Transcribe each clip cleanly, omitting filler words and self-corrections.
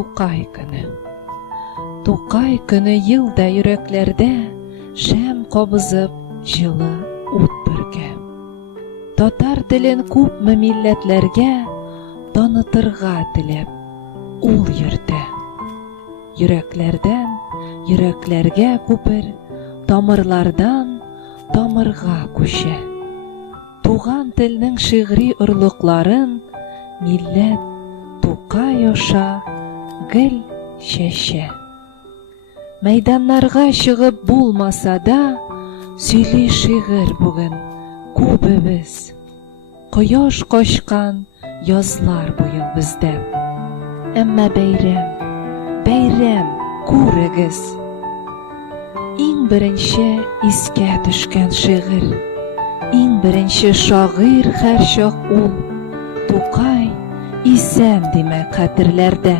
Тукай көне. Тукай көне елда йөрәкләрдә шәм кабызып җылы ут бөркә. Татар телен күпме милләтләргә танытырга теләп ул йөртә. Йөрәкләрдән йөрәкләргә күпер, тамырлардан тамырга күчә. Туган телнең шигъри орлыкларын милләт Тукай аша гел чәчә. Мәйданнарга чыгып булмаса да, сөйли шигырь бүген күбебез. Кояш качкан язлар бу ел бездә. Әмма бәйрәм күрегез. Иң беренче искә төшкән шигырь, иң беренче шагыйрь һәрчак ул Тукай исән димәк хәтерләрдә.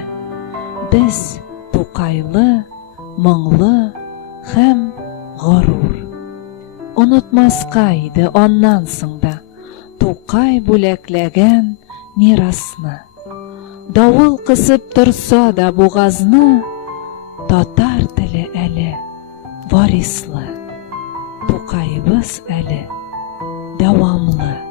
Без Тукайлы, моңлы һәм горур. Онытмаска иде аннан соң да Тукай бүләкләгән мирасны. Давыл кысып торса да бугазны, татар теле әле варислы, Тукайыбыз әле дәвамлы.